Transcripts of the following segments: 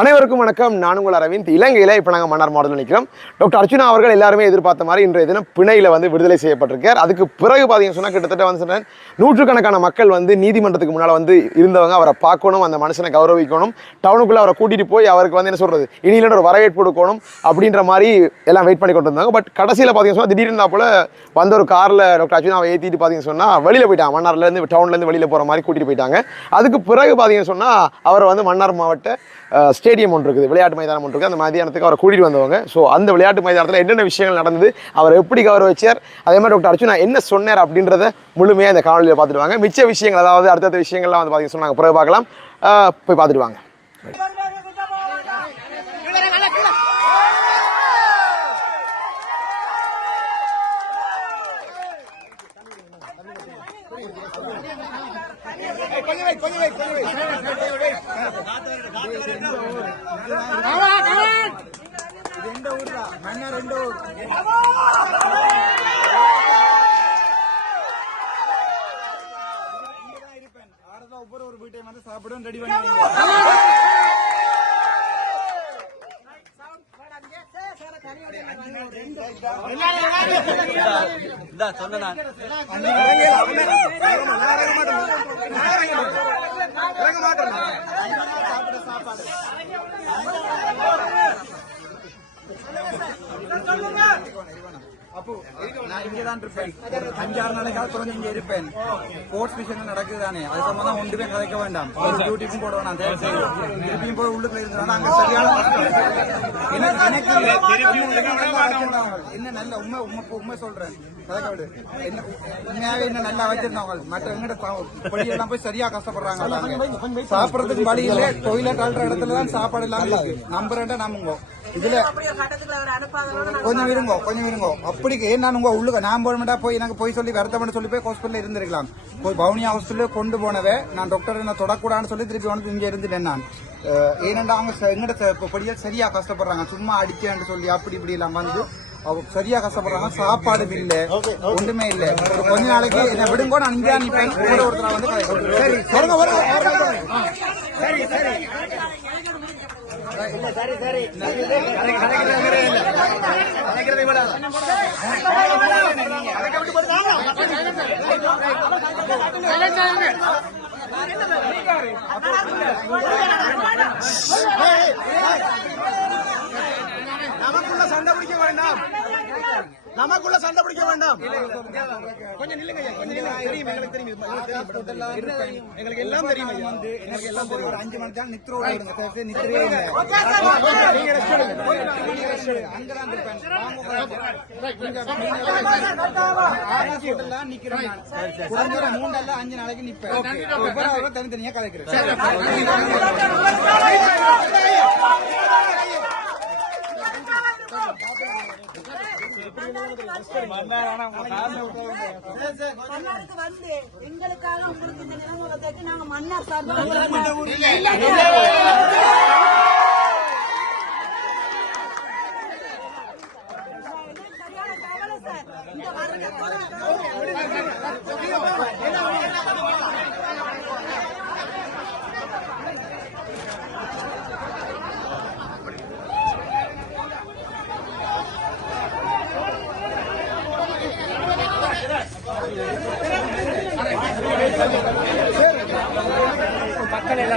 அனைவருக்கும் வணக்கம். நான் உங்கள் அரவிந்த். இலங்கையில் இப்போ நாங்கள் மன்னார் மாவட்டத்தில் நினைக்கிறோம். டாக்டர் அர்ச்சுனா அவர்கள் எல்லாருமே எதிர்பார்த்த மாதிரி இன்றைய தினம் பிணையில் வந்து விடுதலை செய்யப்பட்டிருக்கார். அதுக்கு பிறகு பார்த்தீங்கன்னு சொன்னால் கிட்டத்தட்ட வந்து சொன்னேன் நூற்றுக்கணக்கான மக்கள் வந்து நீதிமன்றத்துக்கு முன்னால் வந்து இருந்தவங்க அவரை பார்க்கணும் அந்த மனுஷனை கௌரவிக்கணும் டவுனுக்குள்ளே அவரை கூட்டிகிட்டு போய் அவருக்கு வந்து என்ன சொல்கிறது இனியில ஒரு வரவேற்பு கொடுக்கணும் அப்படின்ற மாதிரி எல்லாம் வெயிட் பண்ணி கொண்டு இருந்தாங்க பட் கடைசியில் பார்த்தீங்கன்னு சொன்னால் திடீர்னு போல வந்த ஒரு காரில் டாக்டர் அர்ச்சுனாவை ஏற்றிட்டு பார்த்தீங்கன்னு சொன்னால் வெளியில் போயிட்டாங்க. மன்னார்லேருந்து டவுன்லேருந்து வெளியில் போகிற மாதிரி கூட்டிகிட்டு போயிட்டாங்க. அதுக்கு பிறகு பார்த்தீங்கன்னு சொன்னால் அவர் வந்து மன்னார் மாவட்ட அஹ், ஸ்டேடியம் ஒன்று இருக்குது விளையாட்டு மைதானம் ஒன்று இருக்குது. அந்த மதியானத்துக்கு அவரை கூட்டிகிட்டு வந்தவங்க. ஸோ அந்த விளையாட்டு மைதானத்தில் என்னென்ன விஷயங்கள் நடந்தது அவர் எப்படி கௌரவிச்சார் அதே மாதிரி டாக்டர் அர்ச்சுனா என்ன சொன்னார் அப்படின்றத முழுமையாக இந்த காணொலியில் பார்த்துட்டு வாங்க. மிச்ச விஷயங்கள் அதாவது அடுத்தடுத்த விஷயங்கள்லாம் வந்து பார்த்தீங்கன்னு சொன்னாங்க. பிறகு பார்க்கலாம். போய் பார்த்துட்டு வாங்க. ஒவ்வொரு ஒரு வீட்டையும் வந்து சாப்பிடும் ரெடி பண்ணி வைங்க. இறங்க மாட்டேன். சாப்பாடு. அப்போ நான் இங்கே தான் இருப்பேன். அஞ்சாறு நாளைக்காவது தொடர்ந்து இங்கே இருப்பேன். ஸ்போர்ட்ஸ் மிஷன் நடக்குது தானே அது சம்பந்தம் ஒன்றுமே கதைக்க வேண்டாம். ஒரு டியூட்டிக்கும் போட திருப்பியும் போய் உள்ளுக்குள்ள இருந்தாலும் அங்க சரியான என்ன நல்லா வச்சிருந்தவங்க. என்ன நல்ல உண்மை உண்மை உண்மை சொல்றேன். கதைக்க விடு. என்ன உண்மையாவே என்ன நல்லா வச்சிருந்தவங்க மற்ற எங்கிட்ட பொடியெல்லாம் போய் சரியா கஷ்டப்படுறாங்க. சாப்பிடறதுக்கு வழி இல்லை டொய்லெட் ஆள்ற இடத்துல தான் சாப்பாடு இல்லாம இருக்கு. நம்புறேன்டா நம்புங்க. இதுல கொஞ்சம் இருங்கோ கொஞ்சம் இருங்கோ. அப்படி ஏன் நான் உங்க உள்ளுக்க நான் போனமெண்டா போய் எனக்கு போய் சொல்லி வருத்தம் சொல்லி போய் ஹாஸ்பிட்டல் இருந்திருக்கலாம். போய் பவுனியா ஹாஸ்பிட்டல் கொண்டு போனவே நான் டாக்டர் என்ன தொடக்கூடாதுன்னு சொல்லி திருப்பி வந்து இங்க இருந்துட்டேன் நான். ஏனெண்டா அவங்க எங்கிட்ட படியா சரியா கஷ்டப்படுறாங்க. சும்மா அடிச்சேன்னு சொல்லி அப்படி இப்படி எல்லாம் வந்து அவங்க சரியா கஷ்டப்படுறாங்க. சாப்பாடு இல்ல ஒண்ணுமே இல்ல. ஒரு கொஞ்ச நாளைக்கு என்ன விடுங்கோ நான் இங்கே நிப்பேன். ஒருத்தர் வந்து சரி சரி சரி. நமக்குள்ள சண்டை பிடிக்க வேண்டாம். நமக்குள்ள சண்டை பிடிக்க வேண்டாம். கொஞ்சம் நில்லுங்க ஐயா, கொஞ்சம் நில்லுங்க. தெரியும் எங்களுக்கு தெரியும் எங்களுக்கு தெரியும். எங்களுக்கு எல்லாம் தெரியும். ஐயா. வந்து எனக்கு எல்லாம் போய் ஒரு அஞ்சு மணி தான் இல்லை நீங்க rest எடுங்க. அங்கதான் இருப்பேன் நிக்கிறேன் நான். குறைஞ்சது மூணு அல்ல அஞ்சு நாளைக்கு நிப்பேன். தனித்தனியா கதைக்கிறேன் மன்னாருக்கு வந்து எங்களுக்காக உங்களுக்கு இந்த நிலைமை வந்ததுக்கு நாங்க மன்னார் சார்பாக Búscale la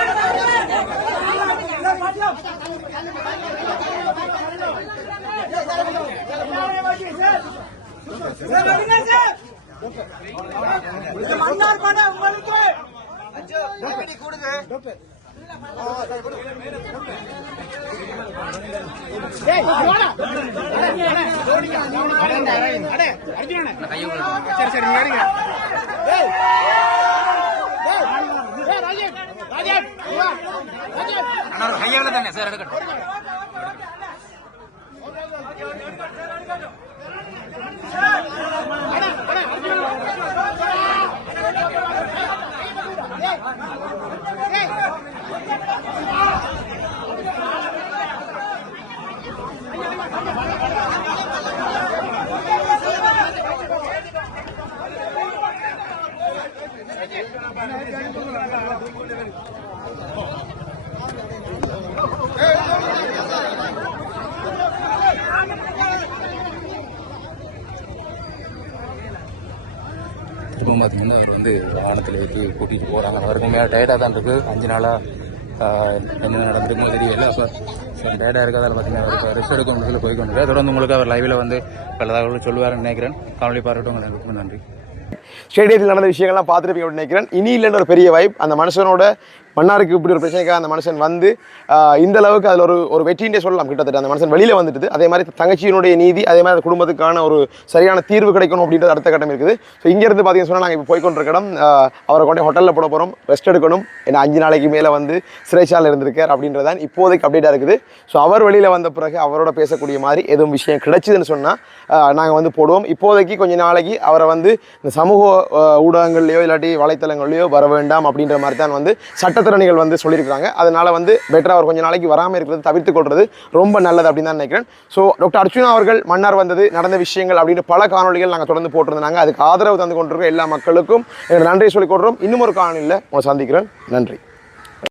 கையால தானே சார் எடுக்கட்டும். இப்போ பார்த்தீங்கன்னா இவர் வந்து வாகனத்தில் ஏற்றி கூட்டிகிட்டு போகிறாங்க அவருக்கு மேலே டயர்டாக தான் இருக்குது அஞ்சு நாளாக என்ன நடந்திருக்குமோ தெரியல. அப்போ டயர்டாக இருக்காதால் பார்த்தீங்கன்னா அவர் ரெஸ்ட் எடுக்க முடியல போய் கொண்டு தொடர்ந்து உங்களுக்கு அவர் லைவில் வந்து பல தகவல்கள் சொல்லுவாருன்னு நினைக்கிறேன். காணொலி பார்க்கட்டும். உங்களுக்கு நன்றி. ஸ்டேடியத்தில் நடந்த விஷயங்கள்லாம் பார்த்துருப்பீங்க அப்படின்னு நினைக்கிறேன். இனி இல்லைன்ற ஒரு பெரிய வைப் அந்த மனுஷனோட மன்னாருக்கு இப்படி ஒரு பிரச்சனைக்காக அந்த மனுஷன் வந்து இந்த அளவுக்கு அதில் ஒரு ஒரு வெற்றின்றே சொல்லலாம். கிட்டத்தட்ட அந்த மனுஷன் வெளியில் வந்துட்டு அதே மாதிரி தங்கச்சியினுடைய நீதி அதே மாதிரி அந்த குடும்பத்துக்கான ஒரு சரியான தீர்வு கிடைக்கணும் அப்படின்றது அடுத்த கட்டம் இருக்குது. ஸோ இங்கேருந்து பார்த்தீங்கன்னு சொன்னால் நாங்கள் இப்போ போய்க்கொண்டிருக்க இடம் அவரை கொண்டே ஹோட்டலில் போட போகிறோம் ரெஸ்ட் எடுக்கணும். ஏன்னா அஞ்சு நாளைக்கு மேலே வந்து சிறைச்சாலையில் இருந்திருக்கார் அப்படின்றதான் இப்போதைக்கு அப்டேட்டாக இருக்குது. ஸோ அவர் வெளியில் வந்த பிறகு அவரோட பேசக்கூடிய மாதிரி எதுவும் விஷயம் கிடைச்சிதுன்னு சொன்னால் நாங்கள் வந்து போடுவோம். இப்போதைக்கு கொஞ்ச நாளைக்கு அவரை வந்து இந்த சமூக சமூக ஊடகங்கள்லையோ இல்லாட்டி வலைத்தளங்கள்லையோ வர வேண்டாம் அப்படின்ற மாதிரி தான் வந்து சட்டத்திறனிகள் வந்து சொல்லியிருக்காங்க அதனால் வந்து பெட்டராக அவர் கொஞ்ச நாளைக்கு வராமல் இருக்கிறது தவிர்த்து கொள்வது ரொம்ப நல்லது அப்படின்னு தான் நினைக்கிறேன். ஸோ டாக்டர் அர்ச்சுனா அவர்கள் மன்னார் வந்தது நடந்த விஷயங்கள் அப்படின்னு பல காணொலிகள் நாங்கள் தொடர்ந்து போட்டிருந்தாங்க. அதுக்கு ஆதரவு தந்து கொண்டிருக்க எல்லா மக்களுக்கும் எங்கள் நன்றியை சொல்லிக் கொள்கிறோம் இன்னும் ஒரு காணொலியில் உங்களை சந்திக்கிறேன். நன்றி.